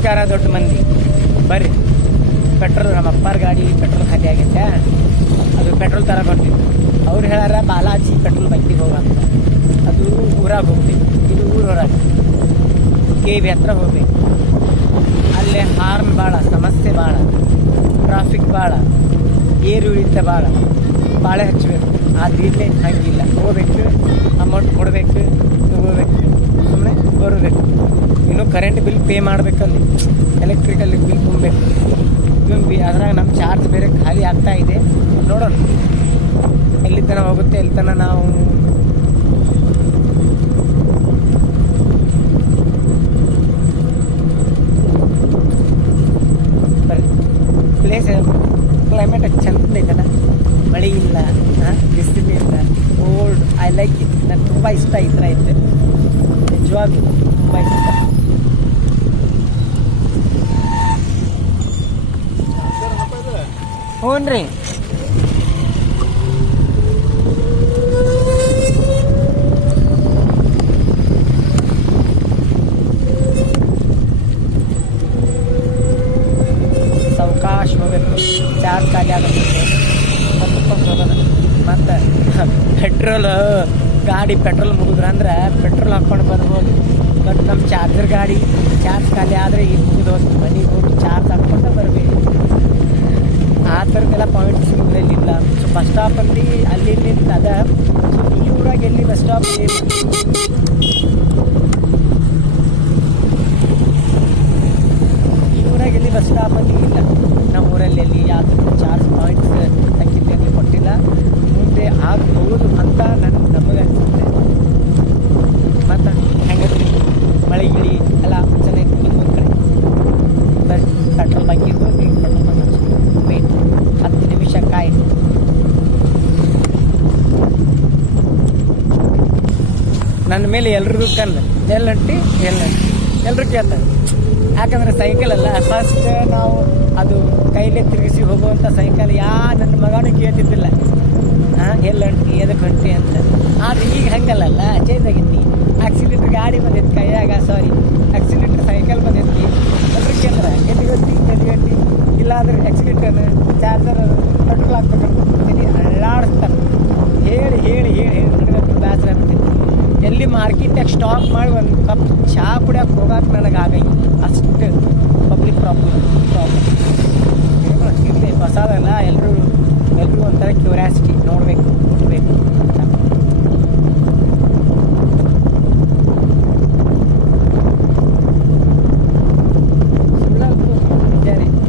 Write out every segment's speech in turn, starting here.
ನಮಸ್ಕಾರ ದೊಡ್ಡ ಮಂದಿ, ಬರ್ರಿ. ಪೆಟ್ರೋಲ್ ನಮ್ಮ ಅಪ್ಪಾರ ಗಾಡಿ ಪೆಟ್ರೋಲ್ ಖಾಲಿ ಆಗೈತೆ, ಅದು ಪೆಟ್ರೋಲ್ ತರ ಕೊಡ್ತೀವಿ. ಅವ್ರು ಹೇಳಾರ ಬಾಲಾಜಿ ಪೆಟ್ರೋಲ್ ಬಂಕಿಗೆ ಹೋಗಂತ. ಅದು ಊರಾಗ ಹೋಗ್ಬೇಕು, ಇದು ಊರು ಹೊರಗೆ KV ಹತ್ರ ಹೋಗ್ಬೇಕು. ಅಲ್ಲೇ ಹಾರ್ನ್ ಭಾಳ, ಸಮಸ್ಯೆ ಭಾಳ, ಟ್ರಾಫಿಕ್ ಭಾಳ, ಏರು ಇಳಿತ ಭಾಳ ಹಚ್ಚಬೇಕು. ಆದ್ರೆ ಇಲ್ಲೇ ಹಂಗಿಲ್ಲ, ಹೋಗ್ಬೇಕು, ಅಮೌಂಟ್ ಕೊಡಬೇಕು, ಹೋಗ್ಬೇಕು, ಸುಮ್ಮನೆ ಬರಬೇಕು. ಇನ್ನು ಕರೆಂಟ್ ಬಿಲ್ ಪೇ ಮಾಡಬೇಕಲ್ಲಿ, ಎಲೆಕ್ಟ್ರಿಕಲ್ ಬಿಲ್ ತುಂಬಬೇಕು. ಅದ್ರಾಗ ನಮ್ಮ ಚಾರ್ಜ್ ಬೇರೆ ಖಾಲಿ ಆಗ್ತಾ ಇದೆ. ನೋಡೋಣ ಎಲ್ಲಿ ತನಕ ಹೋಗುತ್ತೆ, ಎಲ್ಲಿ ತನಕ ನಾವು ಪ್ಲೇಸ್ ಕ್ಲೈಮೇಟ್ ಚಂದ ಐತಲ್ಲ, ಮಳೆ ಇಲ್ಲ, ಬಿಸಿಲು ಇಲ್ಲ, ಕೋಲ್ಡ್. I like it. ನನಗೆ ತುಂಬ ಇಷ್ಟ ಈ ಥರ ಐತೆ, ನಿಜವಾಗ್ಲೂ ತುಂಬ ಇಷ್ಟ. ಹ್ಞೂ ರೀ, ಸಾವಕಾಶ ಹೋಗ್ಬೇಕು, ಚಾರ್ಜ್ ಖಾಲಿ ಆಗುತ್ತೆ, ಹೊತ್ಕೊಂಡು ಹೋಗೋದು. ಮತ್ತು ಪೆಟ್ರೋಲ್ ಗಾಡಿ ಪೆಟ್ರೋಲ್ ಮುಗಿದ್ರಂದ್ರೆ ಪೆಟ್ರೋಲ್ ಹಾಕ್ಕೊಂಡು ಬರ್ಬೋದು. ಬಟ್ ನಮ್ಮ ಚಾರ್ಜರ್ ಗಾಡಿ ಚಾರ್ಜ್ ಖಾಲಿ ಆದರೆ ಇದು ಮುಗಿದೋದು, ಮನೆಗೆ ಹೋಗಿ ಚಾರ್ಜ್ ಹಾಕ್ಕೊಂಡು ಬರಬೇಕು. ಆ ಥರದ್ದೆಲ್ಲ ಪಾಯಿಂಟ್ಸ್ ಇಲ್ಲಿಲ್ಲ. ಸೊ ಬಸ್ ಸ್ಟಾಪಲ್ಲಿ ಅಲ್ಲಿ ಇಲ್ಲಿ ಅದ. ಸೊ ಈ ಊರಾಗ ಎಲ್ಲಿ ಬಸ್ ಸ್ಟಾಪ್ ಇಲ್ಲ. ಈ ಊರಾಗ ಎಲ್ಲಿ ಬಸ್ ಸ್ಟಾಪಲ್ಲಿ ಇಲ್ಲ. ನಮ್ಮ ಊರಲ್ಲಿ ಎಲ್ಲಿ ಯಾವ್ದು ಚಾರ್ಜ್ ಪಾಯಿಂಟ್ಸ್ ಸಂಖ್ಯೆಯಲ್ಲಿ ಕೊಟ್ಟಿಲ್ಲ. ಮುಂದೆ ಆಗ್ಬೋದು ಅಂತ ನಮಗೆ ಅನಿಸುತ್ತೆ. ಮತ್ತು ಹೆಂಗದ್ರಿ ಮಳೆ ಗಿಳಿ ಎಲ್ಲ ಚೆನ್ನಾಗಿ ಒಂದು ಕಡೆ ಬರೀ ಪೆಟ್ರೋಲ್ ಬಂಕಿದ್ದು ಈಗ ಪೆಟ್ರೋಲ್ ಬಂಕ್ ವೇಟ್ 10 ನಿಮಿಷ ಕಾಯಿ. ನನ್ನ ಮೇಲೆ ಎಲ್ರಿಗೂ ಕಲ್ಲು ಎಲ್ಲಂಟಿ ಎಲ್ಲರೂ ಕೇಳ್ತಾರೆ. ಯಾಕಂದರೆ ಸೈಕಲ್ ಅಲ್ಲ, ಫಸ್ಟ್ ನಾವು ಅದು ಕೈಲೇ ತಿರುಗಿಸಿ ಹೋಗುವಂಥ ಸೈಕಲ್ ನನ್ನ ಮಗನೂ ಕೇಳ್ತಿದ್ದಿಲ್ಲ, ಎಲ್ಲಂಟಿ ಎದಕ್ಕೆ ಹೊಂಟಿ ಅಂತ. ಆದರೆ ಈಗ ಹಂಗಲ್ಲ, ಚೇಂಜ್ ಆಗೈತಿ. ಆಕ್ಸಿಲೇಟರ್ ಗಾಡಿ ಬಂದೈತಿ ಕೈಯಾಗ, ಆಕ್ಸಿಲೇಟರ್ ಸೈಕಲ್ ಬಂದೈತಿ. ಎಲ್ಲರೂ ಕೇಳ್ತಾರೆ ಎಲ್ಲಿಗಟ್ಟಿ ಇಲ್ಲಾಂದ್ರೆ ಆಕ್ಸಿಲೇಟರ್ ಚಾರ್ಜರ್ ಪೆಟ್ರೋಲ್ ಹಾಕ್ಬೇಕಂತ ಅಳ್ಳಾಡಿಸ್ತಾರೆ. ಹೇಳಿ ನನಗಂತೂ ಬೇಸರ ಆಗ್ತೈತಿ. ಎಲ್ಲಿ ಮಾರ್ಕೆಟ್ನಾಗ ಸ್ಟಾಪ್ ಮಾಡಿ ಒಂದು ಕಪ್ ಚಹಾ ಕುಡಿಯೋಕೆ ಹೋಗಕ್ಕೆ ನನಗೆ ಆಗೈತಿ. ಅಷ್ಟು ಪಬ್ಲಿಕ್ ಪ್ರಾಬ್ಲಮ್ ಇರಲಿ. ಹೊಸದಲ್ಲ, ಎಲ್ಲರೂ ಒಂಥರ ಕ್ಯೂರಿಯಾಸಿಟಿ, ನೋಡಬೇಕು ಅಂತ.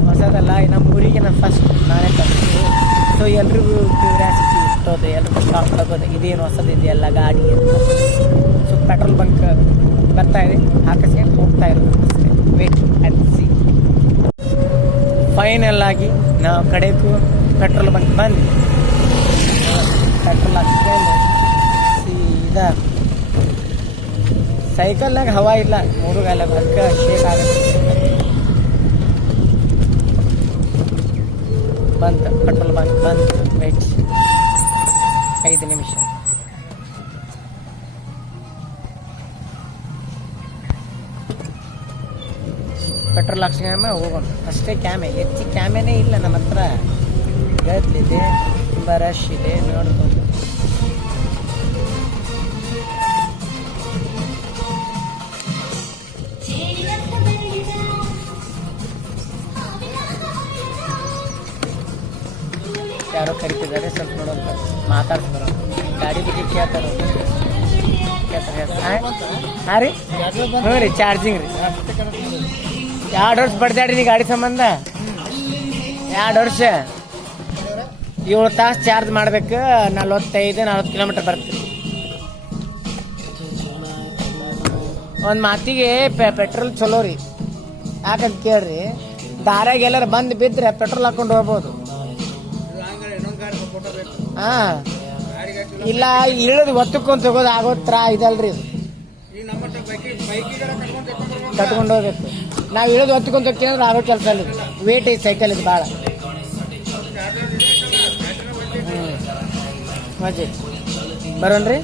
ಹೊಸದಲ್ಲ, ನಮ್ಮ ಊರಿಗೆ ನಾನು ಫಸ್ಟ್ ನಾನೇ ತಂದಿದ್ದು. ಸೊ ಎಲ್ರಿಗೂ ಕ್ಯೂರಿಯಾಸಿಟಿ ಇರ್ತದೆ, ಎಲ್ರಿಗೂ ಶಾಕ್ ಆಗೋದು, ಇದೇನು ಹೊಸದಿದೆಯಲ್ಲ ಗಾಡಿ ಅಂತ. ಸೊ ಪೆಟ್ರೋಲ್ ಬಂಕ್ ಬರ್ತಾ ಇದೆ, ಹಾಕಿಸಿ ಹೋಗ್ತಾ ಇರೋದು ಅಷ್ಟೇ. Wait and C. ಫೈನಲ್ ಆಗಿ ನಾವು ಕಡೆಗೂ ಪೆಟ್ರೋಲ್ ಬಂಕ್ ಬಂದು ಪೆಟ್ರೋಲ್ ಹಾಕ್ಸ್ಕೊಂಡು ಸೀದಾ ಸೈಕಲ್ನಾಗ ಹವಾ ಇಲ್ಲ, 3 ಗಾಲ ಅದಕ್ಕೆ ಶೇಕ್ ಆಗುತ್ತೆ. ಬಂತು ಪೆಟ್ರೋಲ್ ಬಂಕ್ ಬಂತು. ವೇಟ್ 5 ನಿಮಿಷ. ಪೆಟ್ರೋಲ್ ಹಾಕ್ಸ್ಕೊಂಡ ಹೋಗೋಣ ಅಷ್ಟೇ. ಹೆಚ್ಚು ಕ್ಯಾಮೆನೇ ಇಲ್ಲ ನಮ್ಮ ಹತ್ರ. ಗದ್ಲಿದೆ, ತುಂಬ ರಶ್ ಇದೆ, ನೋಡ್ಬೋದು. ಯಾರೋ ಕರಿತಿದ್ದಾರೆ, ಸ್ವಲ್ಪ ನೋಡೋಣ, ಮಾತಾಡ್ತಾರೆ. ಗಾಡಿ ಬಗ್ಗೆ ಕೇಳ್ತಾರೆ. ಹಾಂ ರೀ, ಹ್ಞೂ ರೀ, ಚಾರ್ಜಿಂಗ್ ರೀ. 2 ವರ್ಷ ಬಡ್ದಾಡಿ ನೀ ಗಾಡಿ ಸಂಬಂಧ. 2 ವರ್ಷ 7 ತಾಸು ಚಾರ್ಜ್ ಮಾಡ್ಬೇಕು. 45-40 ಕಿಲೋಮೀಟರ್ ಬರ್ತೀವಿ. ಒಂದು ಮಾತಿಗೆ ಪೆಟ್ರೋಲ್ ಚಲೋ ರೀ. ಯಾಕಂತ ಕೇಳ್ರಿ, ದಾರಾಗ ಎಲ್ಲರೂ ಬಂದು ಬಿದ್ದರೆ ಪೆಟ್ರೋಲ್ ಹಾಕೊಂಡು ಹೋಗ್ಬೋದು. ಹಾಂ, ಇಲ್ಲ ಇಳಿದು ಒತ್ತುಕೊಂತ ಹೋಗೋದು ಆಗೋತ್ರ ಇದಲ್ರಿ. ಇದು ಕಟ್ಕೊಂಡು ಹೋಗ್ಬೇಕು. ನಾವು ಇಳಿದು ಒತ್ತುಕೊಂತ ಹೋಗ್ತೀವಿ ಅಂದ್ರೆ ಆಗೋ ಕೆಲಸ ಅಲ್ಲಿ. ವೇಟ್ ಐತೆ ಸೈಕಲ್ ಇದು ಭಾಳ. ಮಜೆ ಬರೋಣ್ರಿ.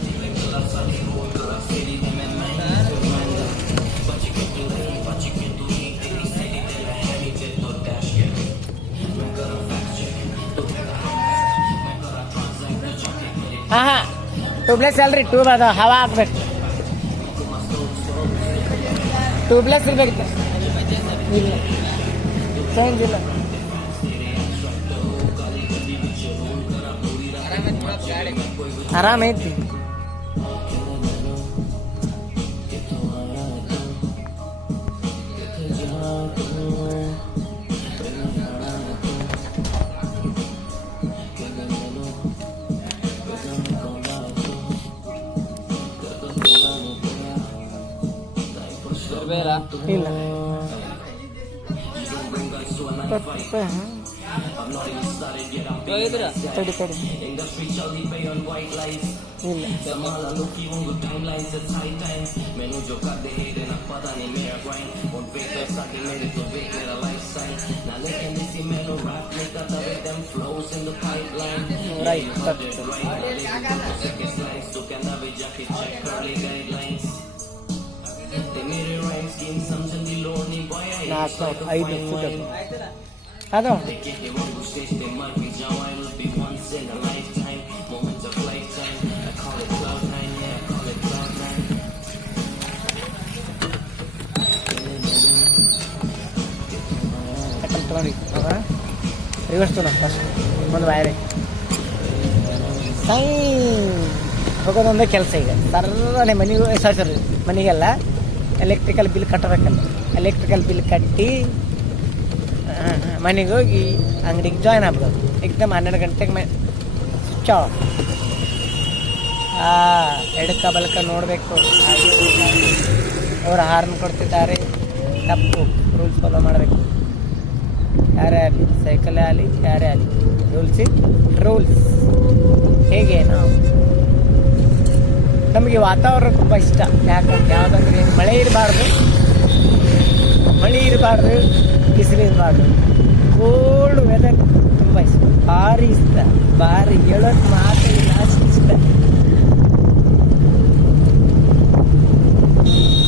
ಹಾಂ ಹಾಂ ಟ್ಯೂಬ್ಲೆಸ್ ಅಲ್ರಿ ಟ್ಯೂಬ್ ಅದು ಹವಾ ಹಾಕ್ಬೇಕು ಟ್ಯೂಬ್ಲೆಸ್ ಇರ್ಬೇಕು ಇಲ್ಲ ಚೇಂಜ್ ಇಲ್ಲ ಆರಾಮೈತಿ ಇಲ್ಲ ತಡಿ ತಡಿ ನಾಲ್ಕು 5 ಫುಟ್ ಅದು ತಗೊಂಡು ರಿವರ್ಸ್ ತೊಗೊಂಡು ಫಸ್ಟ್ ಒಂದು ವೈರೇ ಸೈ ಹೋಗೋದೊಂದೇ ಕೆಲಸ ಈಗ ಸರ್ರನೆ ಮನೆಗೂ ಸರಿ ಮನೆಗೆಲ್ಲ ಎಲೆಕ್ಟ್ರಿಕಲ್ ಬಿಲ್ ಕಟ್ಟಬೇಕಲ್ಲ ಎಲೆಕ್ಟ್ರಿಕಲ್ ಬಿಲ್ ಕಟ್ಟಿ ಮನೆಗೆ ಹೋಗಿ ಅಂಗಡಿಗೆ ಜಾಯ್ನ್ ಆಗ್ಬೋದು ಏಕ್ದಮ್ 12 ಗಂಟೆಗೆ ಸ್ವಿಚ್ ಆಫ್ ಎಡಕ್ಕ ಬಲಕ ನೋಡಬೇಕು ಅವರು ಹಾರ್ನ್ ಕೊಡ್ತಿದ್ದಾರೆ ತಪ್ಪು ರೂಲ್ಸ್ ಫಾಲೋ ಮಾಡಬೇಕು ಯಾರೇ ಆಗಲಿ ಸೈಕಲೇ ಆಗಲಿ ಯಾರೇ ಆಗಲಿ ರೂಲ್ಸ್ ಹೇಗೆ ನಾವು ನಮಗೆ ವಾತಾವರಣ ತುಂಬ ಇಷ್ಟ ಯಾಕಂದ್ರೆ ಯಾವುದಂದ್ರೆ ಮಳೆ ಇರಬಾರ್ದು ಬಿಸಿಲು ಇರಬಾರ್ದು ಕೋಲ್ಡ್ ವೆದರ್ ತುಂಬ ಇಷ್ಟ ಭಾರಿ ಹೇಳೋದು ಮಾತು ಇಲ್ಲ ಅಷ್ಟು ಇಷ್ಟ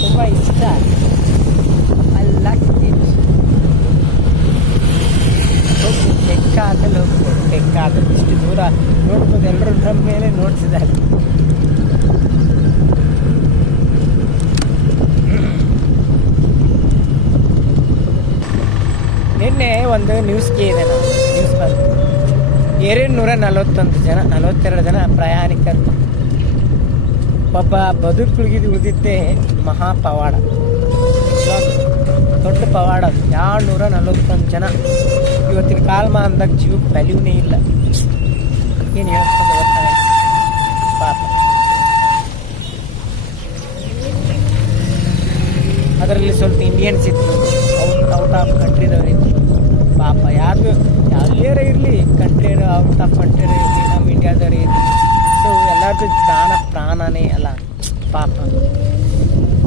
ತುಂಬ ಇಷ್ಟ ಅಲ್ಲ ಬೇಕಾದಲ್ಲಿ ಹೋಗ್ಬೋದು ಬೇಕಾದಲ್ಲಿ ಇಷ್ಟು ದೂರ ನೋಡ್ಬೋದು ಎಲ್ಲರೂ ನಮ್ಮ ಮೇಲೆ ನೋಡ್ತಿದ್ದಾರೆ ನಿನ್ನೆ ಒಂದು ನ್ಯೂಸ್ ಬಂತು 42 ಜನ ಪ್ರಯಾಣಿಕರು ಒಬ್ಬ ಉಳಿದಿದ್ದೇ ಮಹಾಪವಾಡ ದೊಡ್ಡ ಪವಾಡ 241 ಜನ ಇವತ್ತಿನ ಕಾಲಮಾನದಾಗ ಜೀವಕ್ಕೆ ವ್ಯಾಲ್ಯೂನೇ ಇಲ್ಲ ಏನು ಹೇಳ್ಕೊಂಡು ಬರ್ತಾನೆ ಪಾಪ ಅದರಲ್ಲಿ ಸ್ವಲ್ಪ ಇಂಡಿಯನ್ಸ್ ಇತ್ತು ಔಟ್ ಆಫ್ ಕಂಟ್ರಿದವ್ರು ಇತ್ತು ಪಾಪ ಯಾರೇ ಇರಲಿ ಕಂಟ್ರಿಯರು ಔಟ್ ಆಫ್ ಕಂಟ್ರಿಯರು ಇರಲಿ ನಮ್ಮ ಇಂಡಿಯಾದವ್ರು ಇರಲಿ ಸೊ ಎಲ್ಲರದ್ದು ಪ್ರಾಣನೇ ಅಲ್ಲ ಪಾಪ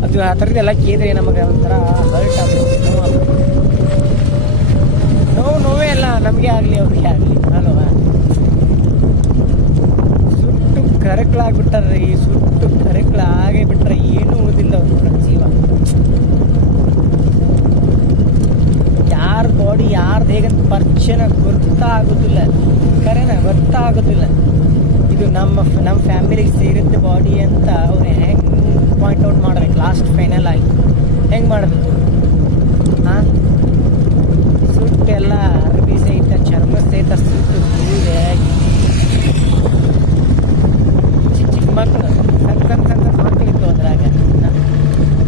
ಅದು ಆ ಥರದ್ದೆಲ್ಲ ಕೇಳಿದ್ರೆ ನಮಗೆ ಒಂಥರ ಹರ್ಟ್ ಆಗುತ್ತೆ ನೋವೇ ಅಲ್ಲ ನಮಗೆ ಆಗಲಿ ಅವ್ರಿಗೆ ಆಗಲಿ ಅಲ್ವಾ ಸುಟ್ಟು ಕರಕಳಾಗ್ಬಿಟ್ಟಾರೆ ಸುಟ್ಟು ಕರಕಳಾಗೇ ಬಿಟ್ರೆ ಏನೂ ಉಳಿದಿಲ್ಲ ಅವ್ರ ಜೀವ ಯಾರ ಬಾಡಿ ಯಾರ್ದು ಹೇಗಂತ ಪರಿಚಯ ಗೊತ್ತಾಗೋದಿಲ್ಲ ಗೊತ್ತಾಗೋದಿಲ್ಲ ಇದು ನಮ್ಮ ಫ್ಯಾಮಿಲಿಗೆ ಸೇರಿದ್ದ ಬಾಡಿ ಅಂತ ಅವ್ರು ಹೆಂಗೆ ಪಾಯಿಂಟ್ ಔಟ್ ಮಾಡ್ಬೇಕು ಲಾಸ್ಟ್ ಫೈನಲ್ ಆಗಿ ಹೆಂಗೆ ಮಾಡಬೇಕು ಹಾಂ ಸುಟ್ಟೆಲ್ಲ ಅರ್ಬಿ ಸಹಿತ ಚರ್ಮ ಸಹಿತ ಸುಟ್ಟು ಚಿಕ್ಕ ಮಕ್ಕಳು ಸಣ್ಣ ಮಕ್ಕಳಿತ್ತು ಅದ್ರಾಗ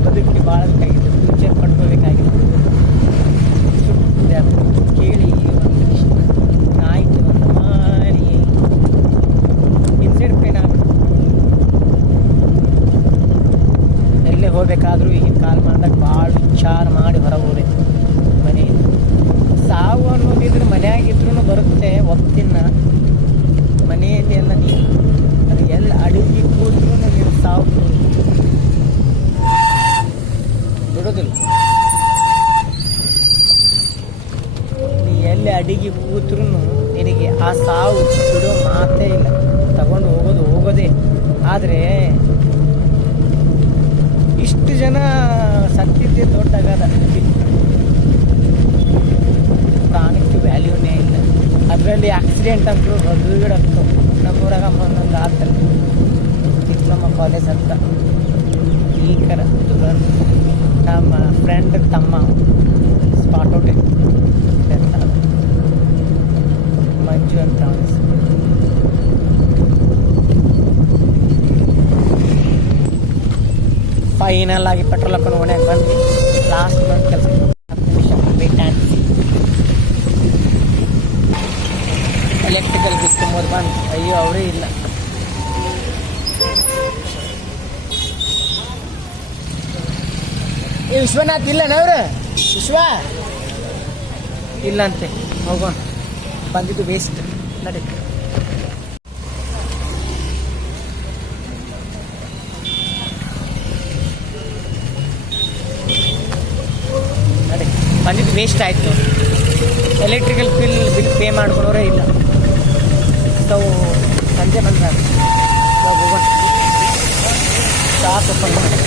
ಬದುಕಿ ಬಾಳಬೇಕಾಗಿತ್ತು ಫ್ಯೂಚರ್ ಪಡ್ಕೋಬೇಕಾಗಿತ್ತು ಕೇಳಿ ಆಯ್ತು ಒಂದು ಮಾಡಿ ಇನ್ಸೈಡ್ ಪೇನ್ ಆಗುತ್ತೆ ಎಲ್ಲೇ ಹೋಗ್ಬೇಕಾದ್ರೂ ಈಗಿನ ಕಾಲಮಾನದಾಗ ಭಾಳ ವಿಚಾರ ಮಾಡಿ ಹೊರಗೆ ಹೋಗ್ಬೇಕು ಮನೆಯಿಂದ ಸಾವು ಅನ್ನೋದಿದ್ರೆ ಮನೆಯಾಗಿದ್ರೂ ಬರುತ್ತೆ ಒಪ್ತಿನ ಮನೆಯಲ್ಲಿ ಎಲ್ಲ ನೀರು ಅದು ಎಲ್ಲ ಅಡುಗೆ ಕೂತ್ರೂ ನೀವು ಸಾವು ಬಿಡೋದಿಲ್ಲ ನೀ ಎಲ್ಲಿ ಅಡಿಗೆ ಕೂತ್ರೂ ನಿನಗೆ ಆ ಸಾವು ಬಿಡೋ ಮಾತೇ ಇಲ್ಲ ತಗೊಂಡು ಹೋಗೋದೇ ಆದರೆ ಇಷ್ಟು ಜನ ಸತ್ತಿದ್ದೇ ದೊಡ್ಡಾಗದ ಪ್ರಾಣಕ್ಕೆ ವ್ಯಾಲ್ಯೂನೇ ಇಲ್ಲ ಅದರಲ್ಲಿ ಆಕ್ಸಿಡೆಂಟ್ ಅಂತೂ ಹೊರಗಡೆ ನಮ್ಮೂರಾಗ ಒಂದೊಂದು ಆಗ್ತದೆ ಡಿಪ್ಲೊಮಾ ಕಾಲೇಜ್ ಅಂತ ಭೀಕರ ದುರಂತ. ನಮ್ಮ ಫ್ರೆಂಡ್ ತಮ್ಮ ಸ್ಪಾಟ್ ಔಟ್ ಡೆತ್ ಆದ. ಮಂಜು ಅಂತ ಅವನು. ಫೈನಲ್ ಆಗಿ ಪೆಟ್ರೋಲ್ ಹಾಕೊಂಡು ಓಣ್ಯಾಗ ಬಂದ್ವಿ. ಲಾಸ್ಟ್ ಒಂದು ಕೆಲಸ 10 ನಿಮಿಷ wait and see. Electrical bill ತುಂಬೋದು ಬಂದು ಅಯ್ಯೋ ಅವರೇ ಇಲ್ಲ. ಈ ವಿಶ್ವನಾಥ್ ಇಲ್ಲನವ್ರು ವಿಶ್ವ ಇಲ್ಲಂತೆ. ಹೋಗೋಣ, ಬಂದಿದ್ದು ವೇಸ್ಟ್. ನಡಿ ನಡಿ, ಬಂದಿದ್ದು ವೇಸ್ಟ್ ಆಯಿತು. ಎಲೆಕ್ಟ್ರಿಕಲ್ ಬಿಲ್ ಪೇ ಮಾಡ್ಕೊಳೋರೇ ಇಲ್ಲ. ಸೊ ಸಂಜೆ ಬಂದ್ರೆ ಹೋಗೋಣ. ಶಾಪ್ ಓಪನ್ ಮಾಡಿ